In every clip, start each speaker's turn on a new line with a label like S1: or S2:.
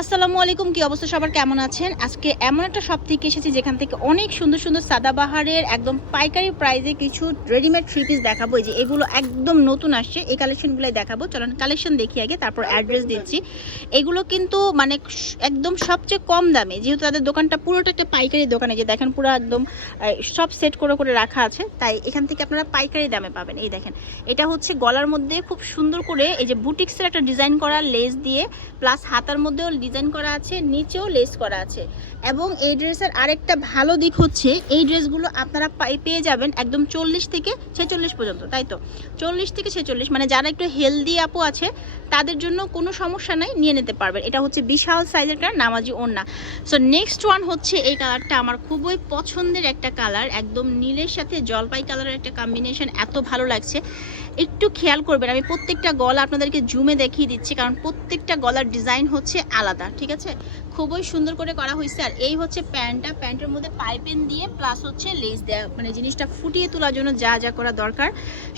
S1: আসসালামু আলাইকুম কি অবস্থা সবার? কেমন আছেন? আজকে এমন একটা শপ থেকে এসেছি যেখান থেকে অনেক সুন্দর সুন্দর সাদাবাহারের একদম পাইকারি প্রাইজে কিছু রেডিমেড থ্রি পিস দেখাবো। এই যে এগুলো একদম নতুন আসছে এই কালেকশনগুলোই দেখাবো। চলুন কালেকশন দেখি আগে তারপর অ্যাড্রেস দিচ্ছি। এগুলো কিন্তু মানে একদম সবচেয়ে কম দামে যেহেতু তাদের দোকানটা পুরোটা একটা পাইকারি দোকানে যে দেখেন পুরো একদম সব সেট করে করে রাখা আছে। তাই এখান থেকে আপনারা পাইকারি দামে পাবেন। এই দেখেন এটা হচ্ছে গলার মধ্যে খুব সুন্দর করে এই যে বুটিক্সের একটা ডিজাইন করা লেস দিয়ে প্লাস হাতার মধ্যেও ডিজাইন করা আছে, নিচেও লেস করা আছে। এবং এই ড্রেসের আরেকটা ভালো দিক হচ্ছে, এই ড্রেসগুলো আপনারা পেয়ে যাবেন একদম চল্লিশ থেকে ছেচল্লিশ পর্যন্ত, তাই তো? চল্লিশ থেকে ছেচল্লিশ মানে যারা একটু হেলদি আপু আছে, তাদের জন্য কোনো সমস্যা নাই, নিয়ে নিতে পারবেন। এটা হচ্ছে বিশাল সাইজের একটা নামাজি ওড়না। সো নেক্সট ওয়ান হচ্ছে এই কালারটা আমার খুবই পছন্দের একটা কালার একদম নীলের সাথে জলপাই কালারের একটা কম্বিনেশন এত ভালো লাগছে। একটু খেয়াল করবেন, আমি প্রত্যেকটা গলা আপনাদেরকে জুমে দেখিয়ে দিচ্ছি, কারণ প্রত্যেকটা গলার ডিজাইন হচ্ছে আলাদা। ঠিক আছে? খুবই সুন্দর করে করা হয়েছে। আর এই হচ্ছে প্যান্টটা। প্যান্টের মধ্যে পাইপেন দিয়ে প্লাস হচ্ছে লেস দেওয়া মানে জিনিসটা ফুটিয়ে তোলার জন্য যা যা করা দরকার,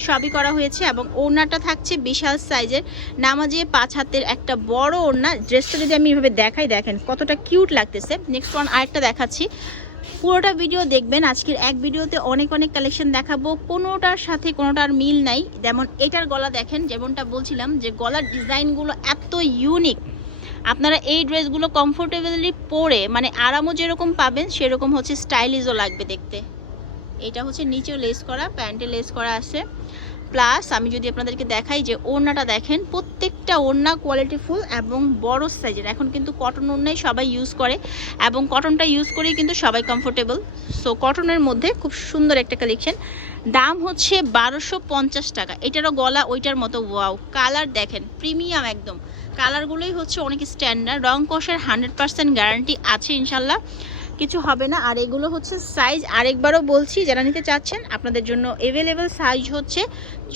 S1: সবই করা হয়েছে এবং ওড়নাটা থাকছে বিশাল সাইজের নামাজে পাঁচ হাতের একটা বড় ওড়না। ড্রেসটা যদি আমি এভাবে দেখাই, দেখেন কতটা কিউট লাগতেছে। নেক্সট ওয়ান আরেকটা দেখাচ্ছি। পুরোটা ভিডিও দেখবেন। আজকের এক ভিডিওতে অনেক অনেক কালেকশন দেখাবো। কোনোটার সাথে কোনোটার মিল নাই। যেমন এটার গলা দেখেন, যেমনটা বলছিলাম যে গলার ডিজাইনগুলো এত ইউনিক আপনারা এই ড্রেসগুলো কমফোর্টেবলি পরে মানে আরামও যেরকম পাবেন, সেরকম হচ্ছে স্টাইলিশও লাগবে দেখতে। এটা হচ্ছে নিচেও লেস করা প্যান্টে লেস করা আছে। প্লাস আমি যদি আপনাদেরকে দেখাই যে ওড়নাটা দেখেন, প্রত্যেকটা ওড়না কোয়ালিটিফুল এবং বড় সাইজের এখন কিন্তু কটন ওড়নাই সবাই ইউজ করে এবং কটনটা ইউজ করেই কিন্তু সবাই কমফোর্টেবল সো কটনের মধ্যে খুব সুন্দর একটা কালেকশন দাম হচ্ছে বারোশো পঞ্চাশ টাকা। এটারও গলা ওইটার মতো ওয়াও কালার দেখেন প্রিমিয়াম একদম। কালারগুলোই হচ্ছে অনেক স্ট্যান্ডার্ড রং কষের হান্ড্রেড পার্সেন্ট গ্যারান্টি আছে ইনশাল্লাহ। কিছু হবে না। আর এগুলো হচ্ছে সাইজ আরেকবারও বলছি, যারা নিতে চাচ্ছেন, আপনাদের জন্য অ্যাভেলেবেল সাইজ হচ্ছে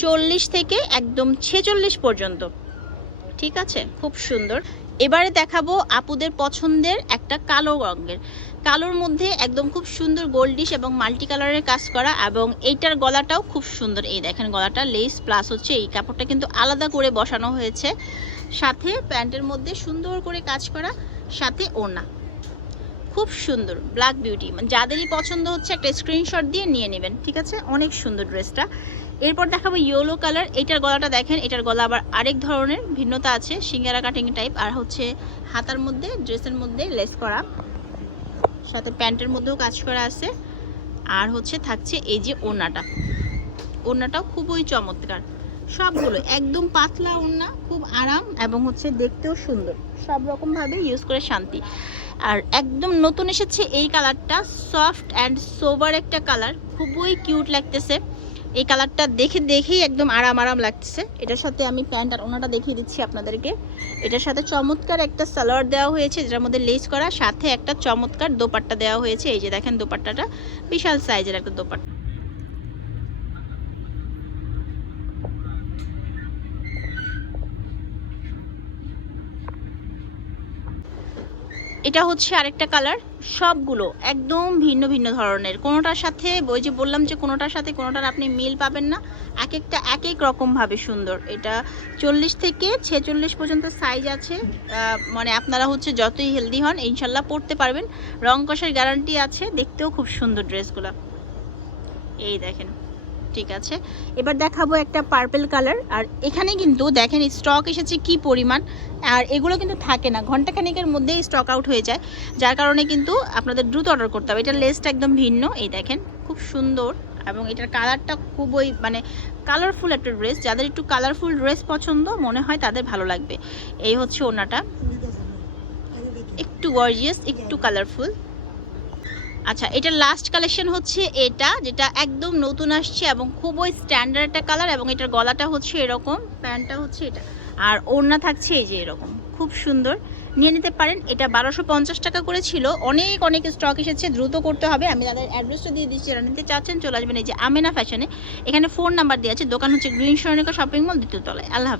S1: চল্লিশ থেকে একদম ছেচল্লিশ পর্যন্ত। ঠিক আছে? খুব সুন্দর। এবারে দেখাবো আপুদের পছন্দের একটা কালো রঙের। কালোর মধ্যে একদম খুব সুন্দর গোল্ডিশ এবং মাল্টি কালারের কাজ করা এবং এইটার গলাটাও খুব সুন্দর। এই দেখেন গলাটা লেস প্লাস হচ্ছে, এই কাপড়টা কিন্তু আলাদা করে বসানো হয়েছে। সাথে প্যান্টের মধ্যে সুন্দর করে কাজ করা, সাথে ওড়না। খুব সুন্দর ব্ল্যাক বিউটি মানে যাদেরই পছন্দ হচ্ছে একটা স্ক্রিনশট দিয়ে নিয়ে নেবেন, ঠিক আছে? অনেক সুন্দর ড্রেসটা। এরপর দেখাবো ইয়েলো কালার এটার গলাটা দেখেন, এটার গলা আবার আরেক ধরনের, ভিন্নতা আছে, সিঙ্গারা কাটিং টাইপ আর হচ্ছে হাতার মধ্যে ড্রেসের মধ্যে লেস করা। সাথে প্যান্টের মধ্যেও কাজ করা আছে। আর হচ্ছে থাকছে এই যে ওড়নাটা। ওড়নাটাও খুবই চমৎকার। সবগুলো, একদম পাতলা ওড়না, খুব আরাম, এবং হচ্ছে দেখতেও সুন্দর। সব রকমভাবে ইউজ করে শান্তি। আর একদম নতুন এসেছে এই কালারটা, সফট অ্যান্ড সোবার একটা কালার। খুবই কিউট লাগতেছে। এই কালারটা দেখে দেখেই একদম আরাম আরাম লাগতেছে। এটার সাথে আমি প্যান্ট আর ওনাটা দেখিয়ে দিচ্ছি আপনাদেরকে। এটার সাথে চমৎকার একটা সালোয়ার দেওয়া হয়েছে, যেটার মধ্যে লেস করা। সাথে একটা চমৎকার দোপাট্টা দেওয়া হয়েছে। এই যে দেখেন দোপাট্টাটা, বিশাল সাইজের একটা দোপাট্টা। এটা হচ্ছে আরেকটা কালার। সবগুলো একদম ভিন্ন ভিন্ন ধরনের। কোনোটার সাথে, ওই যে বললাম যে কোনোটার সাথে কোনোটার আপনি মিল পাবেন না। এক একটা এক এক রকমভাবে সুন্দর। এটা চল্লিশ থেকে ছেচল্লিশ পর্যন্ত সাইজ আছে। মানে আপনারা হচ্ছে যতই হেলদি হন, ইনশাল্লাহ পরতে পারবেন। রং কষের গ্যারান্টি আছে। দেখতেও খুব সুন্দর ড্রেসগুলো এই দেখেন। ঠিক আছে। এবার দেখাবো একটা পার্পেল কালার আর এখানে কিন্তু দেখেন স্টক এসেছে কি পরিমাণ, আর এগুলো কিন্তু থাকে না। ঘন্টাখানেকের মধ্যেই স্টক আউট হয়ে যায়, যার কারণে কিন্তু আপনাদের দ্রুত অর্ডার করতে হবে। এটার লেসটা একদম ভিন্ন, এই দেখেন, খুব সুন্দর, এবং এটার কালারটা খুবই মানে কালারফুল একটা ড্রেস যাদের একটু কালারফুল ড্রেস পছন্দ, মনে হয় তাদের ভালো লাগবে। এই হচ্ছে ওনাটা। একটু গর্জিয়াস একটু কালারফুল আচ্ছা এটা লাস্ট কালেকশন হচ্ছে এটা, যেটা একদম নতুন আসছে এবং খুবই স্ট্যান্ডার্ড একটা কালার এবং এটার গলাটা হচ্ছে এরকম, প্যান্টটা হচ্ছে এটা। আর ওড়না থাকছে এই যে এরকম, খুব সুন্দর। নিয়ে নিতে পারেন, এটা বারোশো পঞ্চাশ টাকা করে ছিল। অনেক অনেক স্টক এসেছে, দ্রুত করতে হবে। আমি তাদের অ্যাড্রেসটা দিয়ে দিচ্ছি, যারা নিতে চাচ্ছেন, চলে আসবেন এই যে আমেনা ফ্যাশনে এখানে ফোন নাম্বার দেওয়া আছে, দোকান হচ্ছে গ্রিন সরণিকা শপিং মল দ্বিতীয় তলায়। আল্লাহ